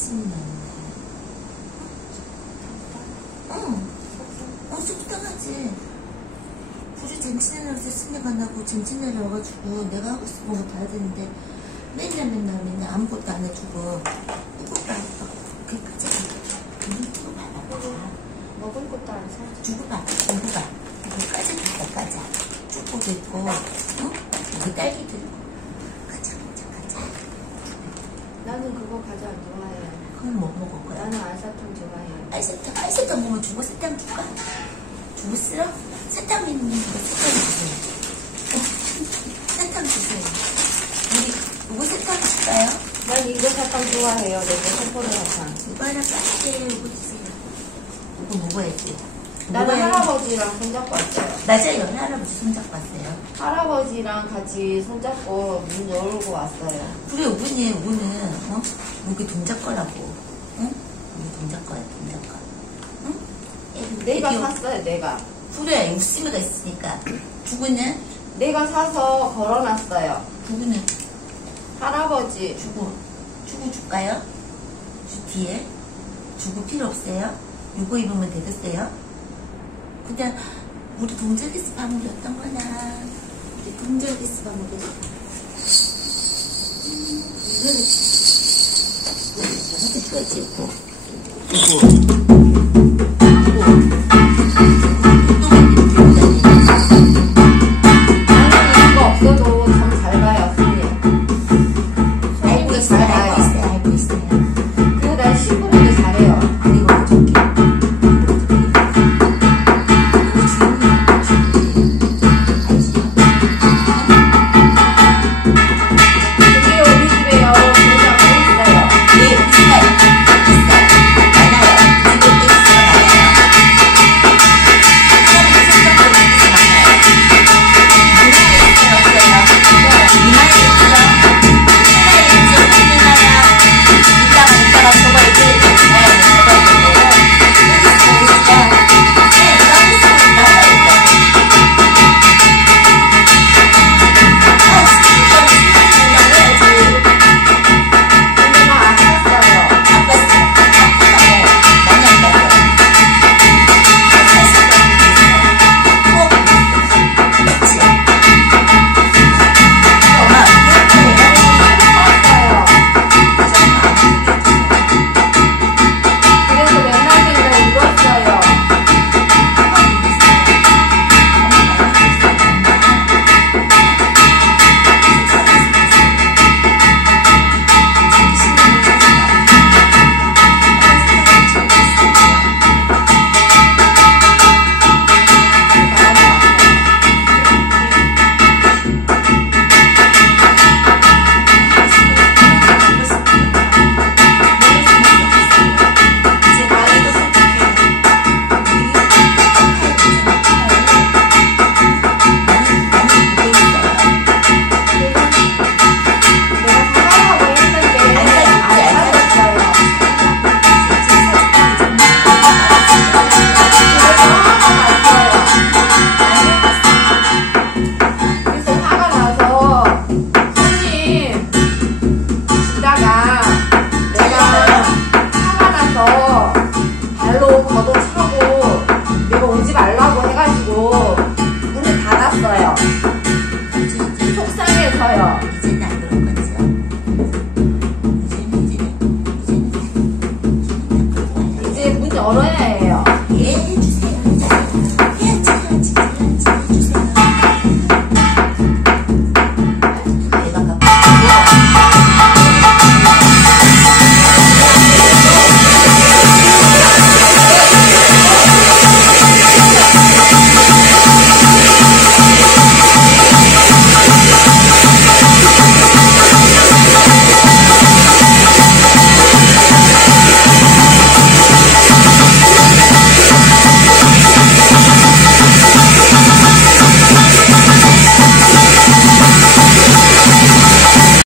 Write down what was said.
신이 나는데. 응. 속상하지. 우리 쟁취내려서 승리가 나고 쟁취내려 와가지고 내가 하고 싶은 거 다 해야 되는데 맨날 아무것도 안 해주고 이거 봐. 그까지 이거 봐봐. 먹을 것도 안 사. 주고 봐. 이거까지 다 쭈꾸도 있고, 어? 여기 딸기도 있고. 가자. 나는 그거 과자 안 좋아해. 그건 뭐 먹을 거야? 나는 알사탕 좋아해. 알사탕 먹으면 주고 사탕 줄까? 주고 싫어? 사탕 있는 거 사탕 주세요. 사탕 주세요. 우리 이거 사탕 줄까요? 난 이거 사탕 좋아해요. 내가 선포를 사탕. 이거 하나 빠질게요. 이거 주세요. 이거 먹어야지. 나는 할아버지랑 손잡고 왔어요. 맞아요. 할아버지 손잡고 왔어요. 할아버지랑 같이 손잡고 문 열고 왔어요. 그래, 우리는, 어? 여기 동작 거라고. 응? 여기 동작 거야. 응? 내가 샀어요, 내가. 그래, 욕심이가 있으니까. 주구는? 내가 사서 걸어놨어요. 주구는? 할아버지. 주구 줄까요? 뒤에? 주구 필요 없어요? 이거 입으면 되겠어요? 그냥, 우리 동작에서 방울이었던 거나, 우리 동작에서 방울이. 이거는, 저한테 찍어지고. 이거.